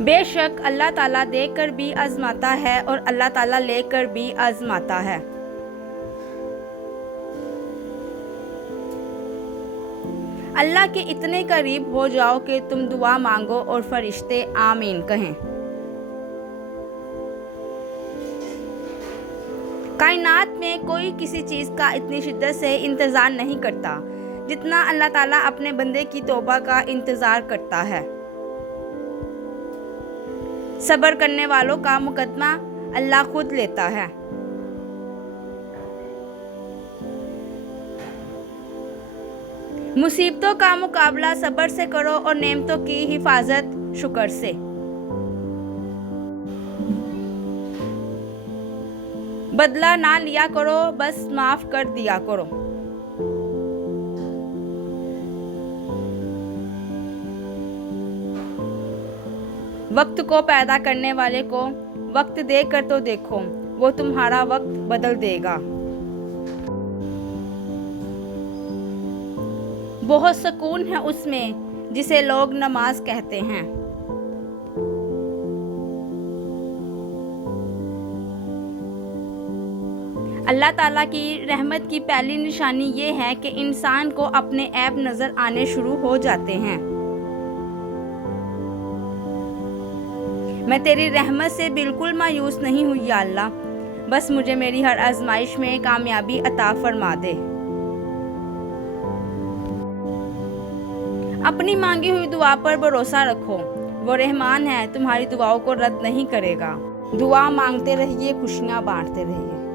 बेशक अल्लाह ताला देकर भी आजमाता है और अल्लाह ताला लेकर भी आजमाता है। अल्लाह के इतने करीब हो जाओ कि तुम दुआ मांगो और फरिश्ते आमीन कहें। कायनात में कोई किसी चीज़ का इतनी शिद्दत से इंतज़ार नहीं करता जितना अल्लाह ताला अपने बंदे की तौबा का इंतज़ार करता है। सब्र करने वालों का मुकदमा अल्लाह खुद लेता है। मुसीबतों का मुकाबला सब्र से करो और नेमतों की हिफाजत शुक्र से। बदला ना लिया करो, बस माफ कर दिया करो। वक्त को पैदा करने वाले को वक्त देकर तो देखो, वो तुम्हारा वक्त बदल देगा। बहुत सुकून है उसमें जिसे लोग नमाज कहते हैं। अल्लाह ताला की रहमत की पहली निशानी ये है कि इंसान को अपने ऐब नज़र आने शुरू हो जाते हैं। मैं तेरी रहमत से बिल्कुल मायूस नहीं हुई या अल्लाह, बस मुझे मेरी हर आजमाइश में कामयाबी अता फरमा दे। अपनी मांगी हुई दुआ पर भरोसा रखो, वो रहमान है, तुम्हारी दुआओं को रद्द नहीं करेगा। दुआ मांगते रहिए, खुशियाँ बांटते रहिए।